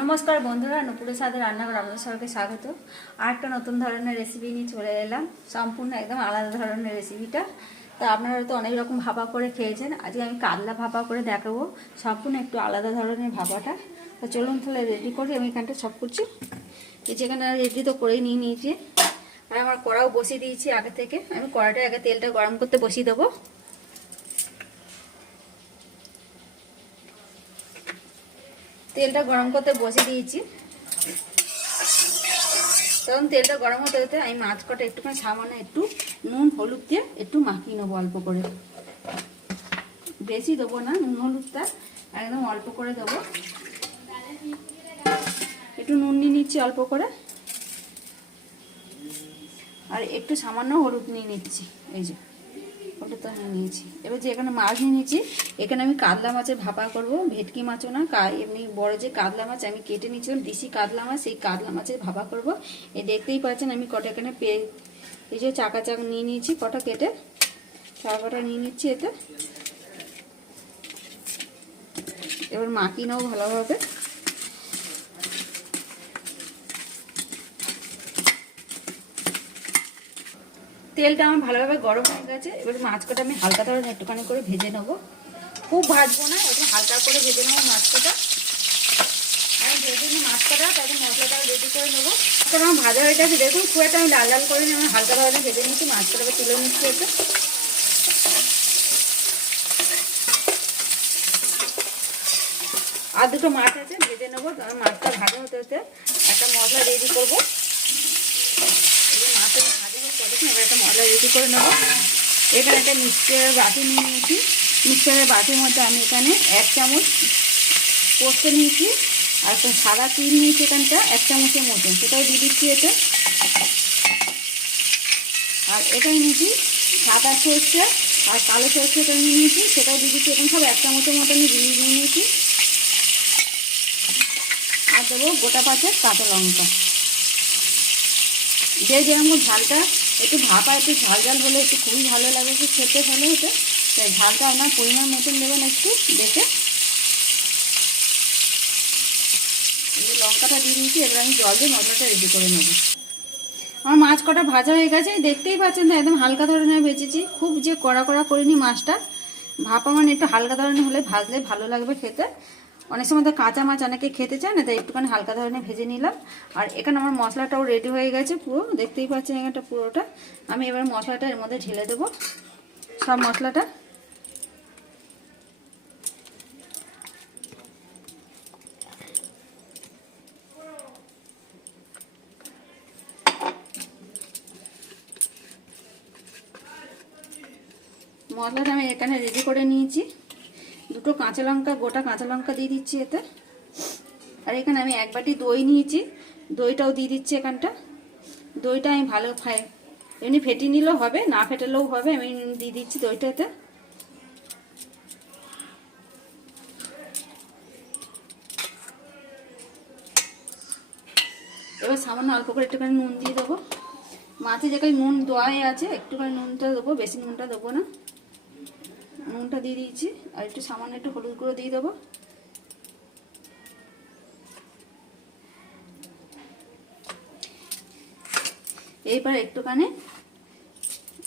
নমস্কার বন্ধুরা নুপুরের সাথে রান্নাঘর আপনাদের সবাইকে স্বাগত। আর একটা নতুন ধরনের রেসিপি নিয়ে চলে এলাম। সম্পূর্ণ একদম আলাদা ধরনের রেসিপিটা তো আপনারা হয়তো অনেক রকম ভাপা করে খেয়েছেন। আজকে আমি কাতলা ভাপা করে দেখাবো। সম্পূর্ণ একটু আলাদা ধরনের ভাপাটা। তো চলুন তাহলে রেডি করি। আমি এখানটা সব করছি। যেখানে রেডি তো করেই নিয়ে নিয়েছি। আর আমার কড়াও বসিয়ে দিয়েছি আগে থেকে। আমি কড়াটা আগে তেলটা গরম করতে বসিয়ে দেবো। তেলটা গরম করতে বসে দিয়েছি। তখন তেলটা গরম হতে হতে আমি মাছ কটা একটুখানি সামান্য একটু নুন হলুদ দিয়ে একটু মাখিয়ে নেব অল্প করে। বেশি দেবো না, নুন, হলুদটা একদম অল্প করে দেবো। একটু নুন নিয়ে নিচ্ছি অল্প করে। আর একটু সামান্য হলুদ নিয়ে নিচ্ছি, এই যে। ওটা তো নিয়ে নিয়েছি। এবার যে এখানে মাছ নিয়ে নিয়েছি, এখানে আমি কাতলা মাছের ভাপা করব, ভেটকি মাছও না এমনি বড় যে কাতলা মাছ আমি কেটে নিয়েছিলাম, দেশি কাতলা মাছ, সেই কাতলা মাছের ভাপা করব। এই দেখতেই পাচ্ছেন আমি কটা এখানে পে এই যে চাকা চাক নিয়ে নিয়েছি, কটা কেটে। চাকাটা নিয়ে নিচ্ছি এতে। এবার মাখি নাও ভালোভাবে। তেলটা আমার ভালোভাবে গরম হয়ে গেছে। এবার মাছ কটা আমি হালকা ধরনের একটুখানি করে ভেজে নেব। খুব ভাজবো না, একটু হালকা করে ভেজে নেব মাছ কটা আমি ভেজে নিই মাছ কটা তারপর মশলাটা রেডি করে নেব। তারপর আমার ভাজা হয়ে গেছে, দেখুন, খুব একটা আমি লাল লাল করে নিই আমি হালকা ধরনের ভেজে নিচ্ছি মাছ কটাকে তুলে নিচ্ছি এতে। আর দুটো মাছ আছে, ভেজে নেব মাছটা ভাজা হতে হতে একটা মশলা রেডি করব এবার মাছের ভাজি হোক ততক্ষণ এবার একটা মশলা রেডি করে নেব। এখানে একটা মিক্সচারের বাটি নিয়ে নিয়েছি। মিক্সচারের বাটির মধ্যে আমি এখানে এক চামচ পোস্ত নিয়েছি আর সাদা তিল নিয়েছি এখানটা, এক চামচের মতন। সেটাও দিয়ে দিচ্ছি এতে। আর এটাই নিয়েছি সাদা সর্ষে আর কালো সর্ষেটা নিয়ে নিয়েছি, সেটাও দিয়ে দিচ্ছি এখন। সব এক চামচের মতনই জিনিস নিয়ে নিয়েছি। আর দেবো গোটা পাঁচের কাঁচা লঙ্কা। যে যেরকম ঝালটা একটু ভাপা, একটু ঝাল ঝাল বলে একটু খুবই ভালো লাগে, একটু খেতে ভালো হতো তাই ঝালটা আপনার পরিমাণ মতন দেবেন একটু দেখে। লঙ্কাটা দিয়ে দিয়েছি, এবার আমি জল দিয়ে মশলাটা রেডি করে নেব। আমার মাছ কটা ভাজা হয়ে গেছে দেখতেই পাচ্ছেন একদম হালকা ধরনের ভেজেছি। খুব যে কড়া কড়া করিনি মাছটা। ভাপা মানে একটু হালকা ধরনের হলে ভাজলে ভালো লাগবে খেতে। অনেক সময় তো কাঁচা মাছ অনেকে খেতে চায় না, তাই একটুখানি হালকা ধরনের ভেজে নিলাম। আর এখানে আমার মশলাটাও রেডি হয়ে গেছে পুরো, দেখতেই পাচ্ছেন এখানটা পুরোটা। আমি এবার মশলাটা এর মধ্যে ঢেলে দেবো। সব মশলাটা। মশলাটা আমি এখানে রেডি করে নিয়েছি। দুটো কাঁচা লঙ্কা, গোটা কাঁচা লঙ্কা দিয়ে দিচ্ছি এতে। আর এখানে আমি এক বাটি দই নিয়েছি, দইটাও দিয়ে দিচ্ছি এখানটা। দইটা আমি ভালো খাই এমনি ফেটিয়ে নিলেও হবে, না ফেটালেও হবে, আমি দিয়ে দিচ্ছি দইটা এতে। এবার সামান্য অল্প করে একটুখানি নুন দিয়ে দেবো। মাছে যেখানে নুন দোয়াই আছে, একটুখানি নুনটা দেবো, বেশি নুনটা দেবো না। নুনটা দিয়ে দিয়েছি, আর একটু সামান্য একটু হলুদ গুঁড়ো দিয়ে দেবো। এইবার একটুখানি,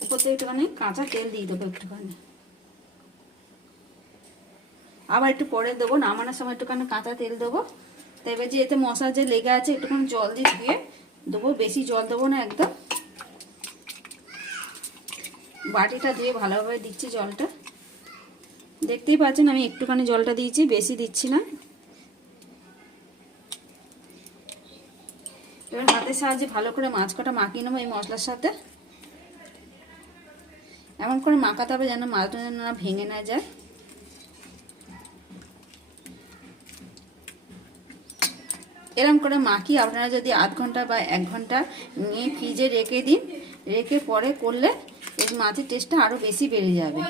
উপর থেকে একটুখানি কাঁচা তেল দিয়ে দেবো একটুখানি। আবার একটু পরে দেবো, নামানোর সময় একটুখানি কাঁচা তেল দেবো। তাই যে এতে মশলা যে লেগে আছে, একটুখানি জল দিয়ে ধুয়ে দেবো, বেশি জল দেবো না একদম। বাটিটা ধুয়ে ভালোভাবে দিচ্ছি জলটা। দেখতেই পাচ্ছেন, আমি একটুখানি জলটা দিয়েছি, বেশি দিচ্ছি না। এবার হাতের সাহায্যে ভালো করে মাছ কটা মাখিয়ে নেব এই মশলার সাথে। এমন করে মাখাতে হবে যেন মাছটা যেন না ভেঙে না যায়। এরম করে মাখি আপনারা যদি আধ ঘণ্টা বা এক ঘণ্টা নিয়ে ফ্রিজে রেখে দিন, রেখে পরে করলে এই মাছের টেস্টটা আরও বেশি বেড়ে যাবে।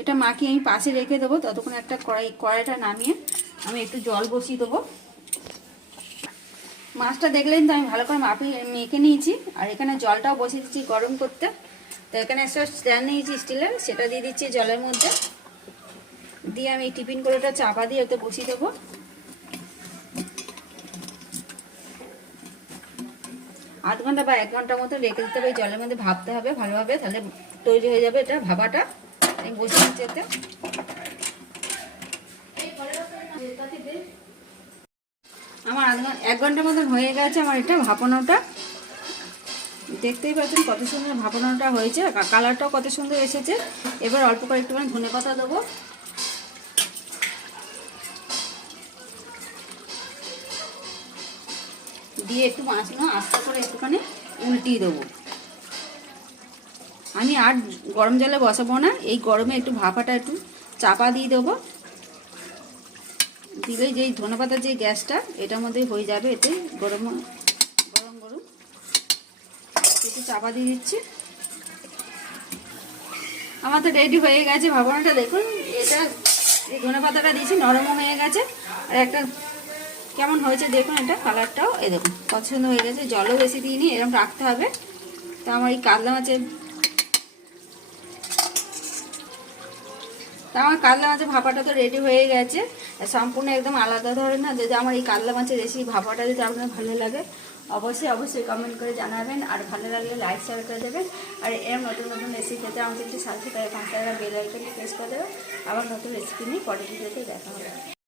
এটা মাখি আমি পাশে রেখে দেবো, ততক্ষণ একটা কড়াই, কড়াইটা নামিয়ে আমি একটু জল বসিয়ে দেবো। মাছটা দেখলেন তো আমি ভালো করে মাপি, মেখে নিয়েছি, আর এখানে জলটাও বসিয়ে দিচ্ছি গরম করতে। তো এখানে একটা স্ট্যান্ড নিয়েছি স্টিলের, সেটা দিয়ে দিচ্ছি জলের মধ্যে। দিয়ে আমি টিফিন করেটা চাপা দিয়ে ওতে বসিয়ে দেবো। আধ ঘণ্টা বা এক ঘণ্টার মতো রেখে দিতে হবে, জলের মধ্যে ভাবতে হবে, ভালোভাবে, তাহলে তৈরি হয়ে যাবে এটা ভাবাটা। আমি বসে দিচ্ছি এতে আমার এক ঘণ্টার মতন হয়ে গেছে আমার এটা ভাপানোটা। দেখতেই পাচ্ছেন কত সুন্দর ভাপানোটা হয়েছে কালারটাও কত সুন্দর এসেছে। এবার অল্প করে একটুখানি ধনে পাতা দেবো। দিয়ে একটু মাছগুলো আস্তে করে একটুখানি উল্টিয়ে দেবো। আমি আর গরম জলে বসাবো না, এই গরমে একটু ভাপাটা একটু চাপা দিয়ে দেবো। দিলেই যেই ধনেপাতার যে গ্যাসটা, এটার মধ্যে হয়ে যাবে এতে গরম গরম গরম। একটু চাপা দিয়ে দিচ্ছি। আমার তো রেডি হয়ে গেছে ভাবনাটা দেখুন, এটা এই ধনে পাতাটা দিয়েছি নরমও হয়ে গেছে। আর একটা কেমন হয়েছে দেখুন, এটা কালারটাও এই দেখুন সুন্দর হয়ে গেছে, জলও বেশি দিইনি, এরকম রাখতে হবে। তো আমার এই কাতলা মাছের তা আমার কাতলা মাছের ভাপাটা তো রেডি হয়ে গেছে। সম্পূর্ণ একদম আলাদা ধরনের না, যদি আমার এই কাতলা মাছের রেসিপি ভাপাটা যদি আপনার ভালো লাগে, অবশ্যই অবশ্যই কমেন্ট করে জানাবেন। আর ভালো লাগলে লাইক শেয়ার করে দেবেন। আর এর নতুন নতুন রেসিপি পেতে আমাদের একটু করে পাঁচ টাকা বেল আইকনটি প্রেস করে দেবেন। আবার নতুন রেসিপি নিয়ে পরের দেখা হবে।